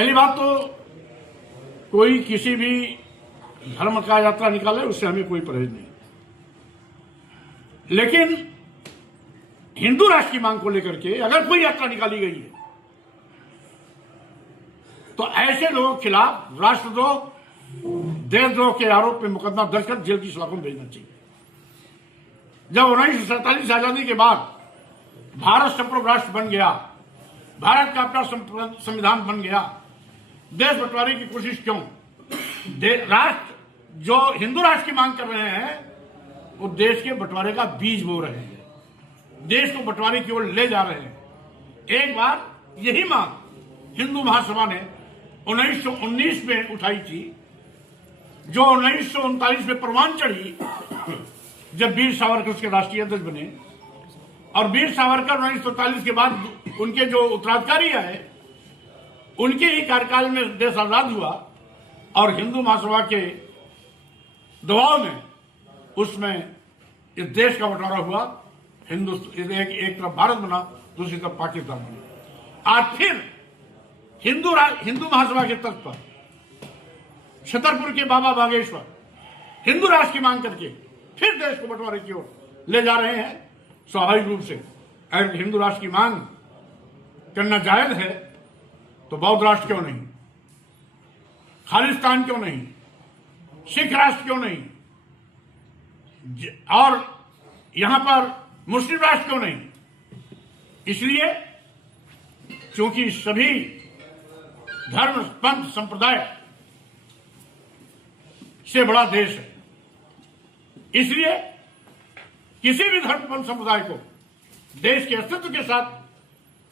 पहली बात तो कोई किसी भी धर्म का यात्रा निकाले उससे हमें कोई परहेज नहीं, लेकिन हिंदू राष्ट्र की मांग को लेकर के अगर कोई यात्रा निकाली गई है तो ऐसे लोगों के खिलाफ राष्ट्रद्रोह, देशद्रोह के आरोप में मुकदमा दर्ज कर जेल की सलाखों में भेजना चाहिए। जब 1947 आजादी के बाद भारत संप्रभु राष्ट्र बन गया, भारत का अपना संविधान बन गया, देश बंटवारे की कोशिश क्यों? राष्ट्र जो हिंदू राष्ट्र की मांग कर रहे हैं वो देश के बंटवारे का बीज बो रहे हैं, देश को बंटवारे की ओर ले जा रहे हैं। एक बार यही मांग हिंदू महासभा ने 1919 में उठाई थी, जो 1939 में परवान चढ़ी जब वीर सावरकर उसके राष्ट्रीय अध्यक्ष बने। और वीर सावरकर 1947 के बाद उनके जो उत्तराधिकारी आए उनके ही कार्यकाल में देश आजाद हुआ और हिंदू महासभा के दबाव में उसमें इस देश का बंटवारा हुआ। एक तरफ भारत बना, दूसरी तरफ पाकिस्तान बना। आज फिर हिंदू महासभा के तर्क पर छतरपुर के बाबा बागेश्वर हिंदू राष्ट्र की मांग करके फिर देश को बंटवारे की ओर ले जा रहे हैं। स्वाभाविक रूप से अगर हिंदू राष्ट्र की मांग करना जायज है तो बौद्ध राष्ट्र क्यों नहीं, खालिस्तान क्यों नहीं, सिख राष्ट्र क्यों नहीं, और यहां पर मुस्लिम राष्ट्र क्यों नहीं? इसलिए क्योंकि सभी धर्म, पंथ, संप्रदाय से बड़ा देश है, इसलिए किसी भी धर्म, पंथ, संप्रदाय को देश के अस्तित्व के साथ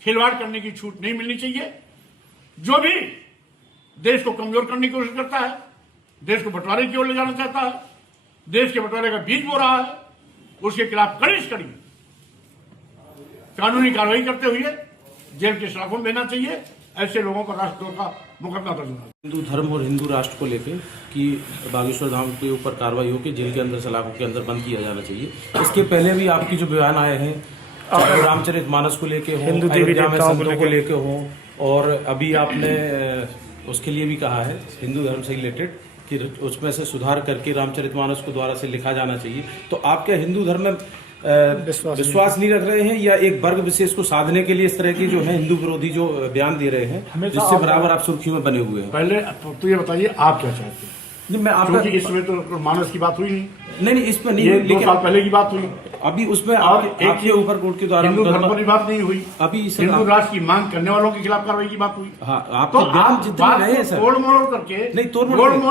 खिलवाड़ करने की छूट नहीं मिलनी चाहिए। जो भी देश को कमजोर करने की कोशिश करता है, देश को बंटवारे की ओर ले जाना चाहता है, देश के बंटवारे का बीज बो रहा है, उसके खिलाफ कड़ी से कड़ी कानूनी कार्रवाई करते हुए जेल के सलाखों में देना चाहिए। ऐसे लोगों को राष्ट्रद्रोह का मुकदमा दर्ज होना। हिंदू धर्म और हिंदू राष्ट्र को लेकर कि बागेश्वर धाम के ऊपर कार्रवाई होकर जेल के अंदर, सलाखों के अंदर बंद किया जाना चाहिए। इसके पहले भी आपकी जो बयान आए हैं, चाहे रामचरितमानस को लेके हो, हिंदू देवी देवताओं को लेके हो, और अभी आपने उसके लिए भी कहा है हिंदू धर्म से रिलेटेड कि उसमें से सुधार करके रामचरितमानस को दोबारा से लिखा जाना चाहिए। तो आप क्या हिंदू धर्म में विश्वास नहीं रख रहे हैं, या एक वर्ग विशेष को साधने के लिए इस तरह के जो है हिंदू विरोधी जो बयान दे रहे हैं, जिससे बराबर आप सुर्खियों में बने हुए हैं? पहले तो ये बताइए आप क्या चाहते हैं? मैं आपका इसमें तो मानस की बात हुई नहीं, इसमें नहीं, ये 2 साल पहले की बात हुई। अभी उसमें आपके ऊपर कोर्ट के द्वारा हिंदू धर्म की बात नहीं हुई, अभी हिंदू राष्ट्र की मांग करने वालों के खिलाफ कार्रवाई की बात हुई। हाँ, आप तो आप जितने रहे हैं सर, तोड़ मोड़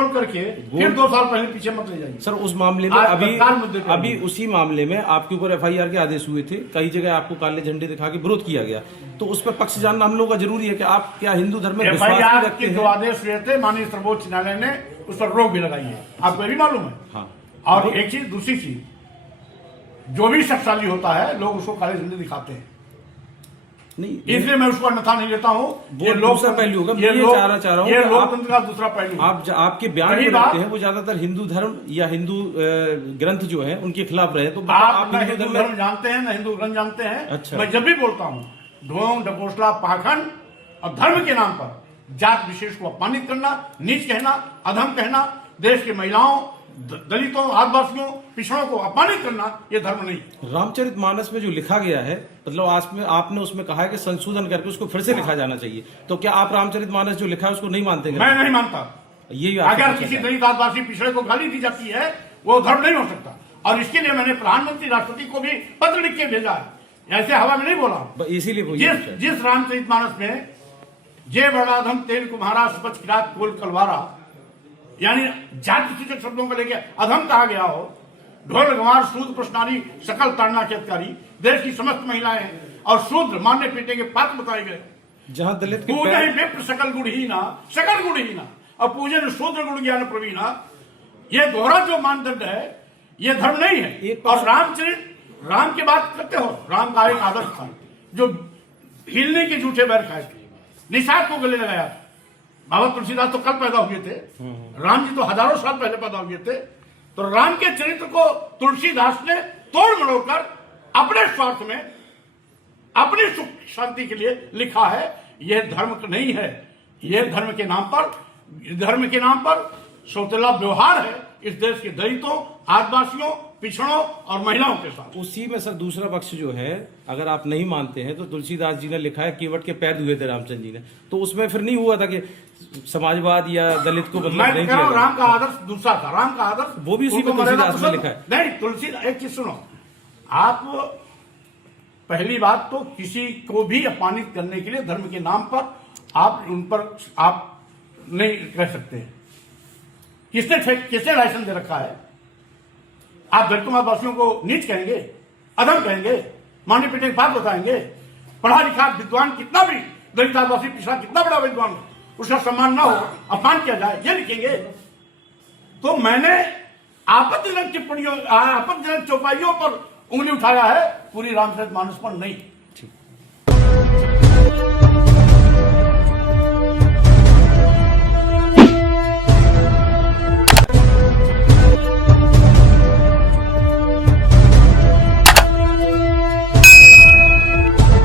करके फिर 2 साल पहले पीछे मत ले जाइए सर। उस मामले में अभी उसी मामले में आपके ऊपर FIR के आदेश हुए थे, कई जगह आपको काले झंडे दिखा के विरोध किया गया, तो उस पर पक्ष जानना हम लोग का जरूरी है कि आप क्या हिंदू धर्म में विश्वास रखते हैं? 2 आदेश हुए थे, माननीय सर्वोच्च न्यायालय ने उस पर रोक भी लगाई है, आपको भी मालूम है। हाँ। और एक चीज, दूसरी चीज, जो भी शक्तिशाली होता है लोग उसको काले झंडे दिखाते हैं, नहीं, इसलिए मैं उसको अन्यथा नहीं लेता हूँ। ये दूसरा पहलू होगा। ये चाह रहा हूँ ये लोकतंत्र का दूसरा पहलू। आपके बयान जो रहते हैं वो ज्यादातर हिंदू धर्म या हिंदू ग्रंथ जो है उनके खिलाफ रहे, तो आप हिंदू धर्म जानते हैं ना हिंदू ग्रंथ जानते हैं? अच्छा। मैं जब भी बोलता हूँ ढोंग, ढकोसला, पाखंड और धर्म के नाम पर जात विशेष को अपमानित करना, नीच कहना, अधम कहना, देश की महिलाओं, दलितों, आदिवासियों, पिछड़ों को अपमानित करना, ये धर्म नहीं। रामचरितमानस में जो लिखा गया है, मतलब आपने उसमें कहा है कि संशोधन करके उसको फिर से लिखा जाना चाहिए, तो क्या आप रामचरितमानस जो लिखा है उसको नहीं मानते? मैं नहीं मानता। ये अगर किसी दलित, आदिवासी, पिछड़े को गाली दी जाती है वो धर्म नहीं हो सकता, और इसके लिए मैंने प्रधानमंत्री, राष्ट्रपति को भी पत्र लिख के भेजा है, ऐसे हवा में नहीं बोला। इसीलिए जिस रामचरितमानस में जय बड़ाधम तेल कुम्हारा सुपच किरात कोल कलवारा, यानी जाति सूचक शब्दों को लेकर अधम कहा गया हो, ढोल गंवार शूद्र प्रश्नारी सकल ताड़ना के अधिकारी, देश की समस्त महिलाएं और शूद्र मारने पीटने के पात्र बताए गए, जहां दलित पूजा ही विप्र सकल गुणहीना और पूजन शूद्र गुण ज्ञान प्रवीणा, ये दोहरा जो मानदंड है ये धर्म नहीं है। और राम की बात करते हो, राम का एक आदर्श था जो हिलने के झूठे बैर खाए थे, निषाद को गले लगाया। बाबा तुलसीदास तो कल पैदा हुए थे, राम जी तो हजारों साल पहले पैदा हुए थे। तो राम के चरित्र को तुलसीदास ने तोड़ मरोड़ कर अपने स्वार्थ में, अपनी सुख शांति के लिए लिखा है। यह धर्म नहीं है, ये धर्म के नाम पर सौतेला व्यवहार है इस देश के दलितों, आदिवासियों, पिछड़ों और महिलाओं के साथ। उसी में सर दूसरा पक्ष जो है, अगर आप नहीं मानते हैं तो तुलसीदास जी ने लिखा है केवट के पैर धुए थे रामचंद्र जी ने, तो उसमें फिर नहीं हुआ था कि समाजवाद या दलित को मतलब मैं नहीं कह रहा हूं, किया? राम का आदर्श दूसरा था। राम का आदर्श वो भी उसी में उनको तुलसीदास मर्यादा में लिखा है। नहीं, तुलसी एक चीज सुनो, आप पहली बात तो किसी को भी अपमानित करने के लिए धर्म के नाम पर आप उन पर आप नहीं कह सकते। किसने लाइसेंस दे रखा है? आप दलित आदिवासियों को नीच कहेंगे, अधम कहेंगे, मारने पीटने की बात बताएंगे? पढ़ा लिखा विद्वान कितना भी दलित आदिवासी पिछड़ा कितना बड़ा विद्वान हो, उसका सम्मान ना हो, अपमान किया जाए, ये लिखेंगे? तो मैंने आपत्तिजनक टिप्पणियों, आपत्तिजनक चौपाइयों पर उंगली उठाया है, पूरी रामचरितमानस पर नहीं।